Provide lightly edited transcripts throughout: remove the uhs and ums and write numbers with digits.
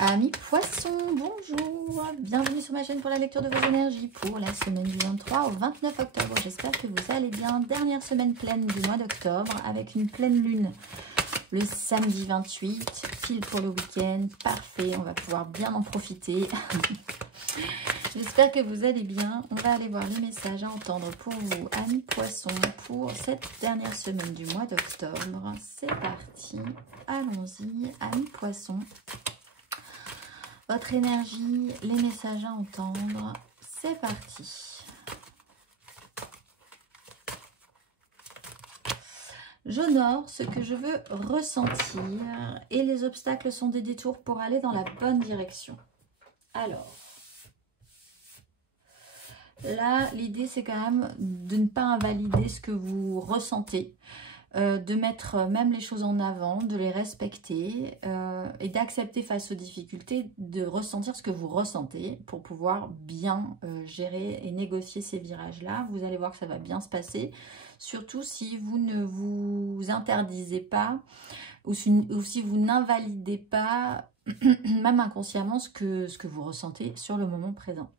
Amis poissons, bonjour, bienvenue sur ma chaîne pour la lecture de vos énergies pour la semaine du 23 au 29 octobre. J'espère que vous allez bien. Dernière semaine pleine du mois d'octobre avec une pleine lune le samedi 28, pile pour le week-end, parfait, on va pouvoir bien en profiter. J'espère que vous allez bien. On va aller voir les messages à entendre pour vous, amis poissons, pour cette dernière semaine du mois d'octobre. C'est parti, allons-y, amis poissons. Votre énergie, les messages à entendre, c'est parti. J'honore ce que je veux ressentir et les obstacles sont des détours pour aller dans la bonne direction. Alors, là, l'idée c'est quand même de ne pas invalider ce que vous ressentez. De mettre même les choses en avant, de les respecter et d'accepter face aux difficultés, de ressentir ce que vous ressentez pour pouvoir bien gérer et négocier ces virages-là. Vous allez voir que ça va bien se passer, surtout si vous ne vous interdisez pas ou si vous n'invalidez pas, même inconsciemment, ce que vous ressentez sur le moment présent.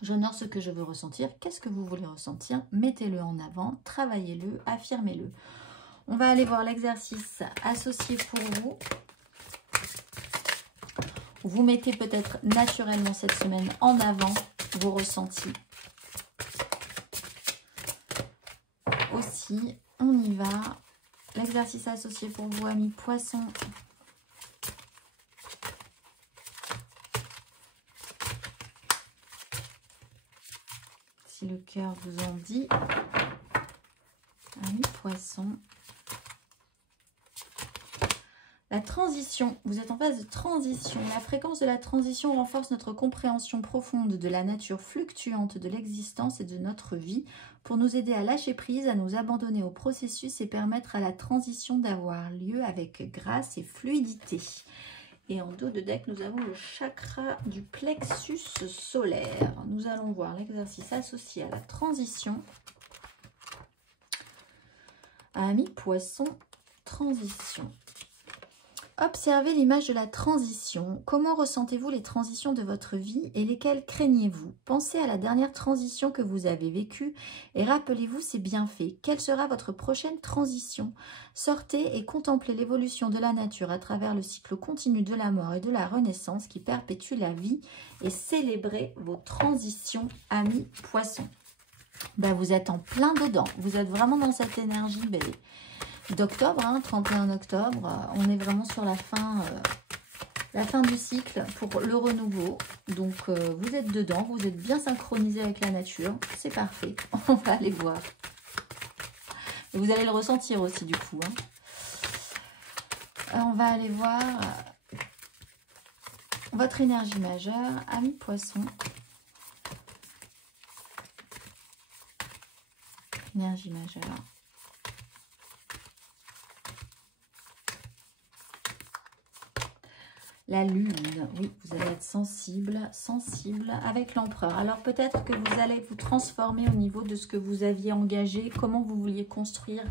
J'honore ce que je veux ressentir. Qu'est-ce que vous voulez ressentir? Mettez-le en avant, travaillez-le, affirmez-le. On va aller voir l'exercice associé pour vous. Vous mettez peut-être naturellement cette semaine en avant vos ressentis. Aussi, on y va. L'exercice associé pour vous, amis poissons. Si le cœur vous en dit. Amis poissons. La transition, vous êtes en phase de transition. La fréquence de la transition renforce notre compréhension profonde de la nature fluctuante de l'existence et de notre vie pour nous aider à lâcher prise, à nous abandonner au processus et permettre à la transition d'avoir lieu avec grâce et fluidité. Et en dos de deck, nous avons le chakra du plexus solaire. Nous allons voir l'exercice associé à la transition. Amis poissons, transition. Observez l'image de la transition. Comment ressentez-vous les transitions de votre vie et lesquelles craignez-vous? Pensez à la dernière transition que vous avez vécue et rappelez-vous ses bienfaits. Quelle sera votre prochaine transition? Sortez et contemplez l'évolution de la nature à travers le cycle continu de la mort et de la renaissance qui perpétue la vie et célébrez vos transitions, amis poissons. Ben, vous êtes en plein dedans. Vous êtes vraiment dans cette énergie d'octobre, hein, 31 octobre, on est vraiment sur la fin du cycle pour le renouveau. Donc vous êtes dedans, vous êtes bien synchronisé avec la nature, c'est parfait. On va aller voir. Et vous allez le ressentir aussi du coup. Hein. On va aller voir votre énergie majeure, amis poissons. Énergie majeure. La lune, oui, vous allez être sensible avec l'empereur. Alors peut-être que vous allez vous transformer au niveau de ce que vous aviez engagé, comment vous vouliez construire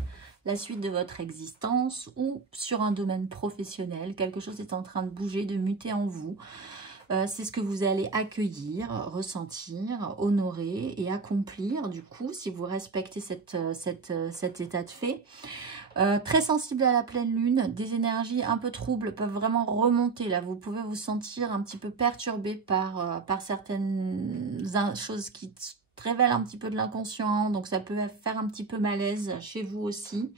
la suite de votre existence ou sur un domaine professionnel. Quelque chose est en train de bouger, de muter en vous. C'est ce que vous allez accueillir, ressentir, honorer et accomplir du coup si vous respectez cet état de fait. Très sensible à la pleine lune, des énergies un peu troubles peuvent vraiment remonter là. Vous pouvez vous sentir un petit peu perturbé par certaines choses qui révèlent un petit peu de l'inconscient, donc ça peut faire un petit peu malaise chez vous aussi.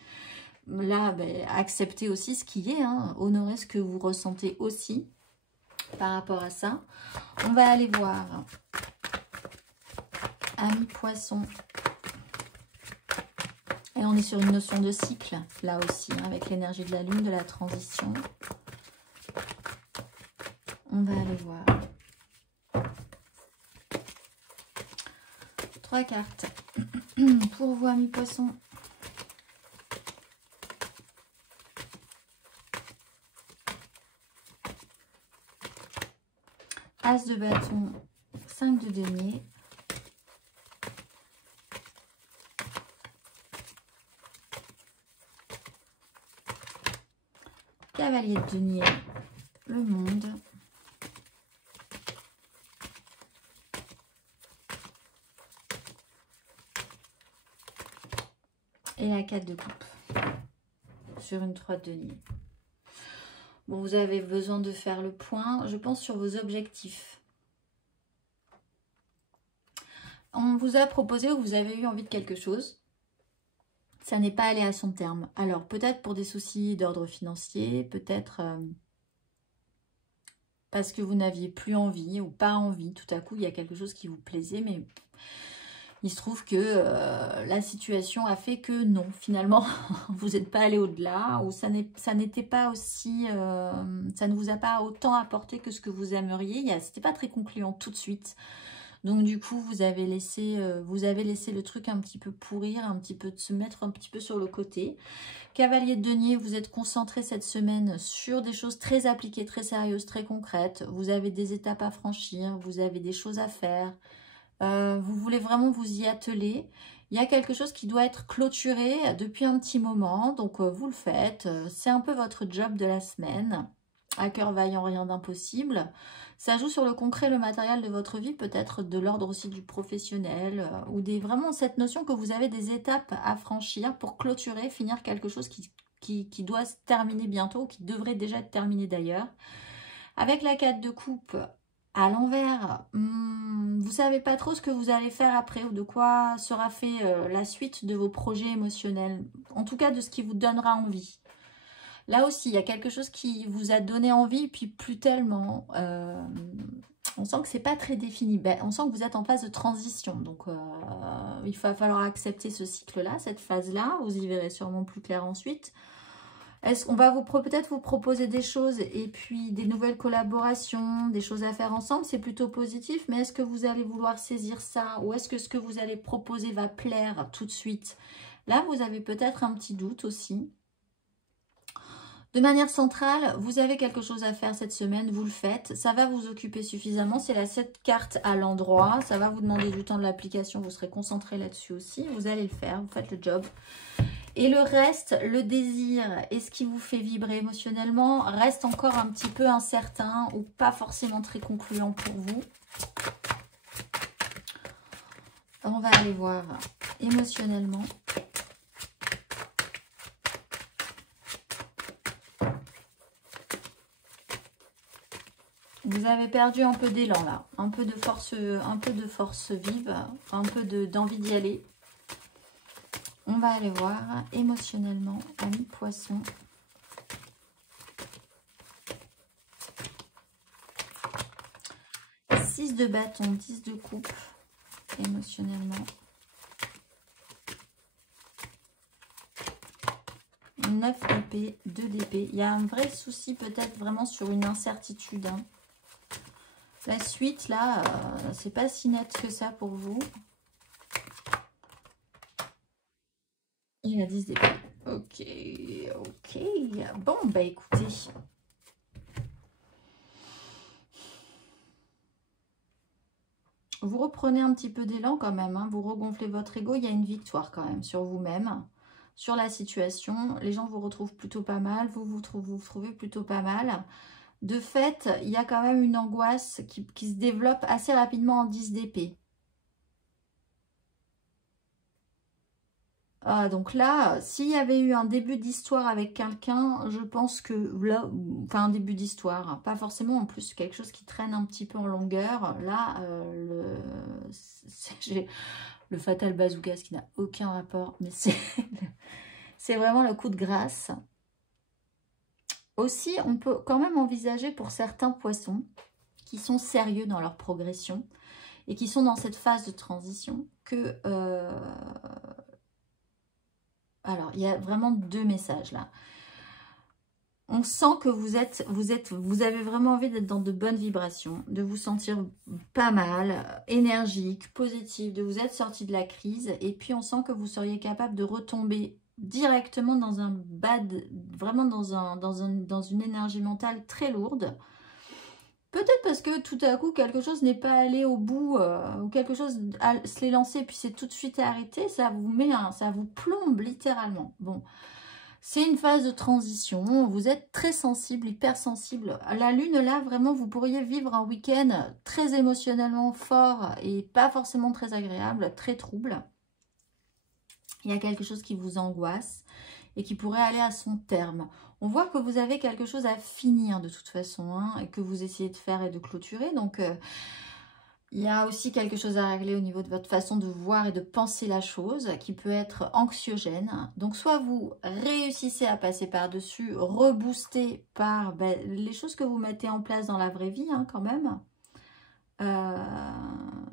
Là, ben, acceptez aussi ce qui est, hein, honorez ce que vous ressentez aussi par rapport à ça. On va aller voir, amis poissons. Et on est sur une notion de cycle, là aussi, hein, avec l'énergie de la lune, de la transition. On va aller voir. 3 cartes. Pour vous, amis poissons. As de bâton, 5 de denier. Cavalier de denier, le monde. Et la 4 de coupe. Sur une 3 de denier. Bon, vous avez besoin de faire le point, je pense, sur vos objectifs. On vous a proposé ou vous avez eu envie de quelque chose. Ça n'est pas allé à son terme. Alors, peut-être pour des soucis d'ordre financier, peut-être parce que vous n'aviez plus envie ou pas envie. Tout à coup, il y a quelque chose qui vous plaisait, mais il se trouve que la situation a fait que non, finalement, vous n'êtes pas allé au-delà ou ça n'était pas aussi... ça ne vous a pas autant apporté que ce que vous aimeriez. C'était pas très concluant tout de suite. Donc du coup, vous avez laissé le truc un petit peu pourrir, un petit peu se mettre un petit peu sur le côté. Cavalier de denier, vous êtes concentré cette semaine sur des choses très appliquées, très sérieuses, très concrètes. Vous avez des étapes à franchir, vous avez des choses à faire. Vous voulez vraiment vous y atteler. Il y a quelque chose qui doit être clôturé depuis un petit moment, donc vous le faites. C'est un peu votre job de la semaine. À cœur vaillant, rien d'impossible. Ça joue sur le concret, le matériel de votre vie, peut-être de l'ordre aussi du professionnel, ou vraiment cette notion que vous avez des étapes à franchir pour clôturer, finir quelque chose qui doit se terminer bientôt, ou qui devrait déjà être terminé d'ailleurs. Avec la 4 de coupe à l'envers, vous savez pas trop ce que vous allez faire après, ou de quoi sera fait la suite de vos projets émotionnels, en tout cas de ce qui vous donnera envie. Là aussi, il y a quelque chose qui vous a donné envie, puis plus tellement. On sent que c'est pas très défini. On sent que vous êtes en phase de transition. Donc, il va falloir accepter ce cycle-là, cette phase-là. Vous y verrez sûrement plus clair ensuite. Est-ce qu'on va peut-être vous proposer des choses et puis des nouvelles collaborations, des choses à faire ensemble? C'est plutôt positif, mais est-ce que vous allez vouloir saisir ça? Ou est-ce que ce que vous allez proposer va plaire tout de suite? Là, vous avez peut-être un petit doute aussi. De manière centrale, vous avez quelque chose à faire cette semaine, vous le faites. Ça va vous occuper suffisamment. C'est la 7 carte à l'endroit. Ça va vous demander du temps de l'application. Vous serez concentré là-dessus aussi. Vous allez le faire. Vous faites le job. Et le reste, le désir et ce qui vous fait vibrer émotionnellement reste encore un petit peu incertain ou pas forcément très concluant pour vous. On va aller voir émotionnellement. Vous avez perdu un peu d'élan là, un peu de force vive, un peu d'envie d'y aller. On va aller voir émotionnellement, ami poisson. Six de bâton, 10 de coupe, émotionnellement. 9 d'épée, 2 d'épée. Il y a un vrai souci peut-être vraiment sur une incertitude. Hein. La suite, là, c'est pas si net que ça pour vous. Il a 10 d'épée. Ok, ok. Bon, bah écoutez. Vous reprenez un petit peu d'élan quand même. Hein. Vous regonflez votre ego. Il y a une victoire quand même sur vous-même, sur la situation. Les gens vous retrouvent plutôt pas mal. Vous trouvez plutôt pas mal. De fait, il y a quand même une angoisse qui se développe assez rapidement en 10 d'épée. Donc là, s'il y avait eu un début d'histoire avec quelqu'un, je pense que là, enfin un début d'histoire, pas forcément en plus quelque chose qui traîne un petit peu en longueur. Là, j'ai le fatal bazooka, ce qui n'a aucun rapport, mais c'est vraiment le coup de grâce. Aussi, on peut quand même envisager pour certains poissons qui sont sérieux dans leur progression et qui sont dans cette phase de transition que... Alors, il y a vraiment deux messages là. On sent que vous avez vraiment envie d'être dans de bonnes vibrations, de vous sentir pas mal, énergique, positif, de vous être sorti de la crise. Et puis, on sent que vous seriez capable de retomber directement dans un bad, vraiment dans une énergie mentale très lourde. Peut-être parce que tout à coup, quelque chose n'est pas allé au bout, ou quelque chose se l'est lancé, puis c'est tout de suite arrêté, ça vous plombe littéralement. Bon, c'est une phase de transition, vous êtes très sensible, hypersensible. La lune, là, vraiment, vous pourriez vivre un week-end très émotionnellement fort et pas forcément très agréable, très trouble. Il y a quelque chose qui vous angoisse et qui pourrait aller à son terme. On voit que vous avez quelque chose à finir de toute façon, hein, et que vous essayez de faire et de clôturer. Donc, il y a aussi quelque chose à régler au niveau de votre façon de voir et de penser la chose qui peut être anxiogène. Donc, soit vous réussissez à passer par-dessus, reboosté par les choses que vous mettez en place dans la vraie vie, hein, quand même.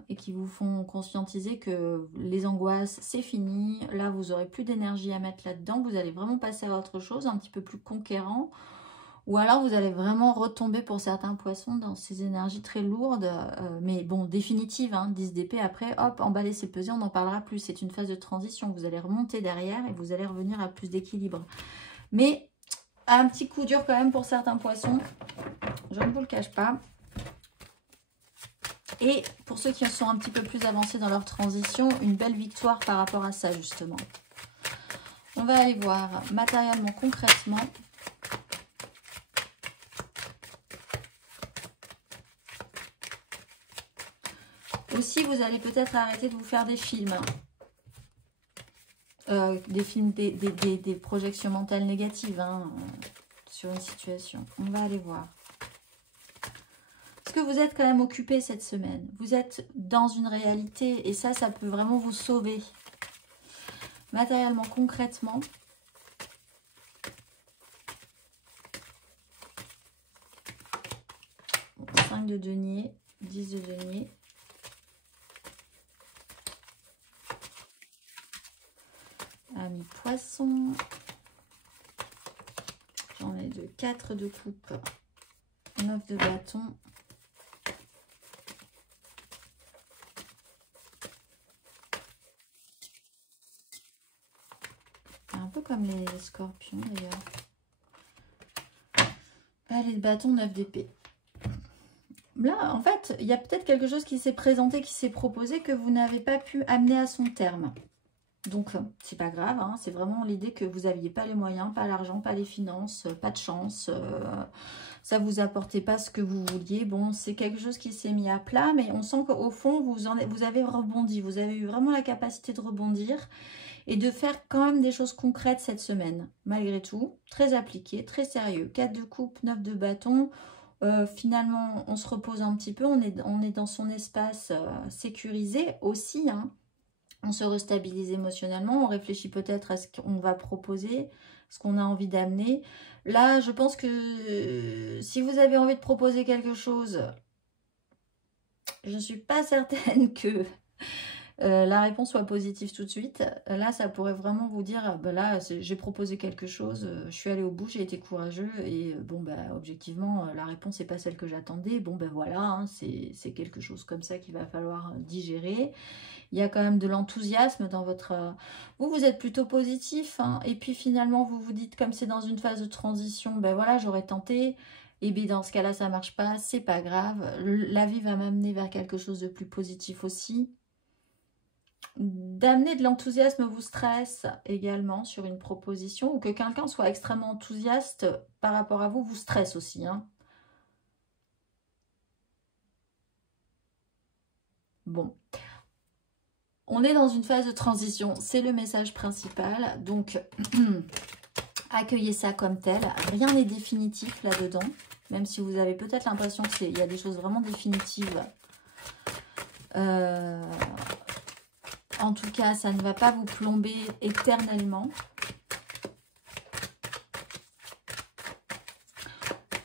Et qui vous font conscientiser que les angoisses, c'est fini. Là, vous n'aurez plus d'énergie à mettre là-dedans. Vous allez vraiment passer à autre chose, un petit peu plus conquérant. Ou alors, vous allez vraiment retomber pour certains poissons dans ces énergies très lourdes. Mais bon, définitives, hein, 10 d'épée. Après, hop, emballé, c'est pesé, on n'en parlera plus. C'est une phase de transition. Vous allez remonter derrière et vous allez revenir à plus d'équilibre. Mais un petit coup dur quand même pour certains poissons. Je ne vous le cache pas. Et pour ceux qui sont un petit peu plus avancés dans leur transition, une belle victoire par rapport à ça, justement. On va aller voir matériellement, concrètement. Aussi, vous allez peut-être arrêter de vous faire des films. Des films, des projections mentales négatives, hein, sur une situation. On va aller voir. Parce que vous êtes quand même occupé cette semaine. Vous êtes dans une réalité et ça peut vraiment vous sauver. Matériellement, concrètement. Bon, 5 de denier, 10 de denier. Ami poisson. J'en ai de 4 de coupe, 9 de bâton. Un peu comme les scorpions d'ailleurs. Allez, de bâton, 9 d'épée. Là, en fait, il y a peut-être quelque chose qui s'est présenté, qui s'est proposé, que vous n'avez pas pu amener à son terme. Donc, c'est pas grave, hein, c'est vraiment l'idée que vous n'aviez pas les moyens, pas l'argent, pas les finances, pas de chance. Ça vous apportait pas ce que vous vouliez. Bon, c'est quelque chose qui s'est mis à plat, mais on sent qu'au fond, vous avez rebondi. Vous avez eu vraiment la capacité de rebondir et de faire quand même des choses concrètes cette semaine. Malgré tout, très appliqué, très sérieux. 4 de coupe, 9 de bâton. Finalement, on se repose un petit peu. On est dans son espace sécurisé aussi, hein. On se restabilise émotionnellement, on réfléchit peut-être à ce qu'on va proposer, ce qu'on a envie d'amener. Là, je pense que si vous avez envie de proposer quelque chose, je ne suis pas certaine que la réponse soit positive tout de suite. Là, ça pourrait vraiment vous dire, ben là, j'ai proposé quelque chose, je suis allée au bout, j'ai été courageux et bon, ben, objectivement, la réponse n'est pas celle que j'attendais. Bon, ben voilà, hein, c'est quelque chose comme ça qu'il va falloir digérer. Il y a quand même de l'enthousiasme dans votre... Vous êtes plutôt positif, hein, et puis finalement, vous vous dites, comme c'est dans une phase de transition, ben voilà, j'aurais tenté, et bien dans ce cas-là, ça ne marche pas, c'est pas grave. La vie va m'amener vers quelque chose de plus positif aussi. D'amener de l'enthousiasme vous stresse également sur une proposition, ou que quelqu'un soit extrêmement enthousiaste par rapport à vous, vous stresse aussi, hein. Bon. On est dans une phase de transition, c'est le message principal, donc accueillez ça comme tel. Rien n'est définitif là-dedans, même si vous avez peut-être l'impression qu'il y a des choses vraiment définitives. En tout cas, ça ne va pas vous plomber éternellement.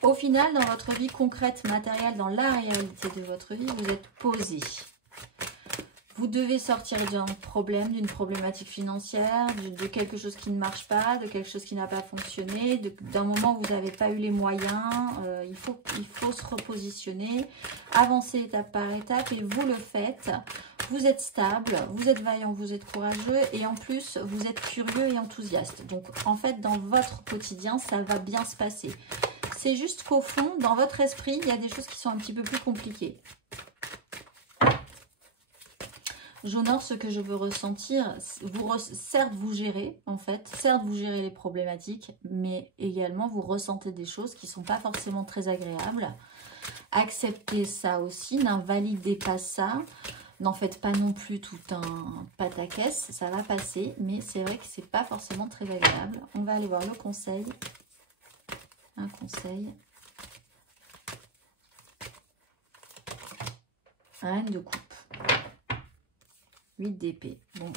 Au final, dans votre vie concrète, matérielle, dans la réalité de votre vie, vous êtes posé. Vous devez sortir d'un problème, d'une problématique financière, de quelque chose qui ne marche pas, de quelque chose qui n'a pas fonctionné, d'un moment où vous n'avez pas eu les moyens. Il faut se repositionner, avancer étape par étape et vous le faites. Vous êtes stable, vous êtes vaillant, vous êtes courageux et en plus, vous êtes curieux et enthousiaste. Donc, en fait, dans votre quotidien, ça va bien se passer. C'est juste qu'au fond, dans votre esprit, il y a des choses qui sont un petit peu plus compliquées. J'honore ce que je veux ressentir. Certes, vous gérez, en fait. Certes, vous gérez les problématiques, mais également, vous ressentez des choses qui ne sont pas forcément très agréables. Acceptez ça aussi, n'invalidez pas ça. N'en faites pas non plus tout un pataquès, ça va passer, mais c'est vrai que c'est pas forcément très agréable. On va aller voir le conseil. Un conseil. Reine de coupe. 8 d'épée. Bon.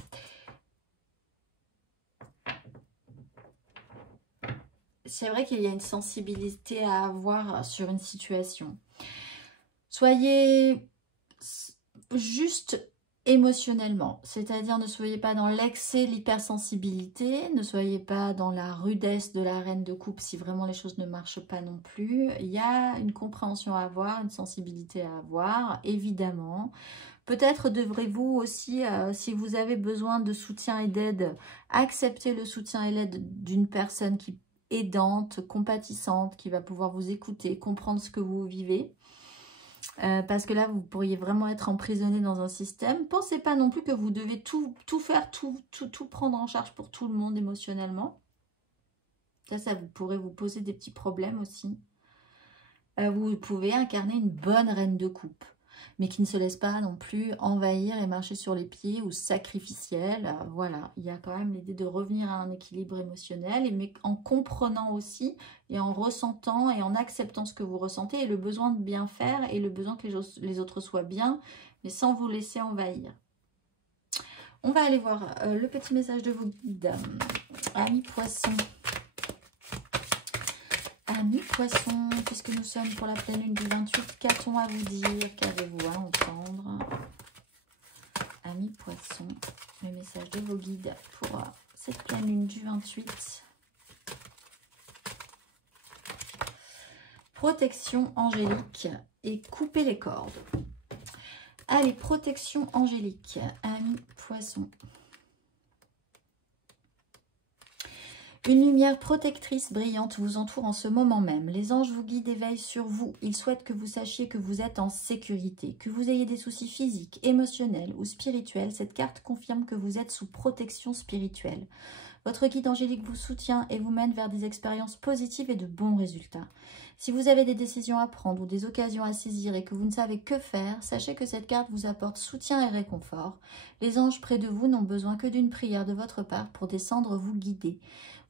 C'est vrai qu'il y a une sensibilité à avoir sur une situation. Soyez juste émotionnellement, c'est-à-dire ne soyez pas dans l'excès de l'hypersensibilité, ne soyez pas dans la rudesse de la reine de coupe si vraiment les choses ne marchent pas non plus. Il y a une compréhension à avoir, une sensibilité à avoir, évidemment. Peut-être devrez-vous aussi, si vous avez besoin de soutien et d'aide, accepter le soutien et l'aide d'une personne qui est aidante, compatissante, qui va pouvoir vous écouter, comprendre ce que vous vivez. Parce que là, vous pourriez vraiment être emprisonné dans un système. Pensez pas non plus que vous devez tout faire, tout prendre en charge pour tout le monde émotionnellement. Ça vous pourrait vous poser des petits problèmes aussi. Vous pouvez incarner une bonne reine de coupe, mais qui ne se laisse pas non plus envahir et marcher sur les pieds ou sacrificielle. Voilà, il y a quand même l'idée de revenir à un équilibre émotionnel, mais en comprenant aussi et en ressentant et en acceptant ce que vous ressentez et le besoin de bien faire et le besoin que les autres soient bien, mais sans vous laisser envahir. On va aller voir le petit message de vos guides. Amis poissons. Amis poissons, puisque nous sommes pour la pleine lune du 28, qu'a-t-on à vous dire? Qu'avez-vous à entendre? Amis poissons, le message de vos guides pour cette pleine lune du 28. Protection angélique et couper les cordes. Allez, protection angélique, amis poissons. Une lumière protectrice brillante vous entoure en ce moment même. Les anges vous guident et veillent sur vous. Ils souhaitent que vous sachiez que vous êtes en sécurité. Que vous ayez des soucis physiques, émotionnels ou spirituels, cette carte confirme que vous êtes sous protection spirituelle. Votre guide angélique vous soutient et vous mène vers des expériences positives et de bons résultats. Si vous avez des décisions à prendre ou des occasions à saisir et que vous ne savez que faire, sachez que cette carte vous apporte soutien et réconfort. Les anges près de vous n'ont besoin que d'une prière de votre part pour descendre vous guider.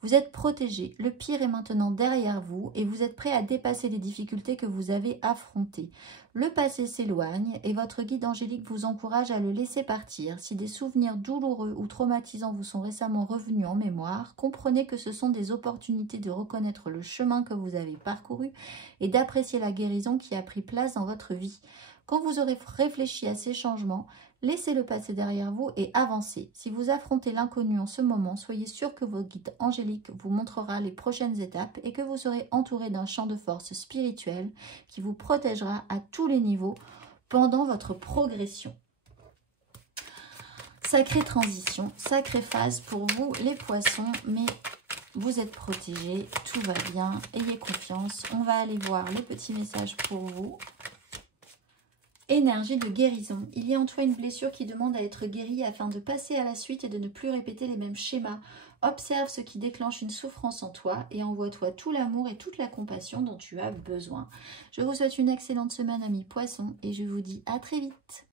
Vous êtes protégé, le pire est maintenant derrière vous et vous êtes prêt à dépasser les difficultés que vous avez affrontées. Le passé s'éloigne et votre guide angélique vous encourage à le laisser partir. Si des souvenirs douloureux ou traumatisants vous sont récemment revenus en mémoire, comprenez que ce sont des opportunités de reconnaître le chemin que vous avez parcouru et d'apprécier la guérison qui a pris place dans votre vie. Quand vous aurez réfléchi à ces changements, laissez le passé derrière vous et avancez. Si vous affrontez l'inconnu en ce moment, soyez sûr que votre guide angélique vous montrera les prochaines étapes et que vous serez entouré d'un champ de force spirituelle qui vous protégera à tous les niveaux pendant votre progression. Sacrée transition, sacrée phase pour vous les poissons, mais vous êtes protégés, tout va bien, ayez confiance. On va aller voir le petit message pour vous. Énergie de guérison. Il y a en toi une blessure qui demande à être guérie afin de passer à la suite et de ne plus répéter les mêmes schémas. Observe ce qui déclenche une souffrance en toi et envoie-toi tout l'amour et toute la compassion dont tu as besoin. Je vous souhaite une excellente semaine, amis poissons, et je vous dis à très vite.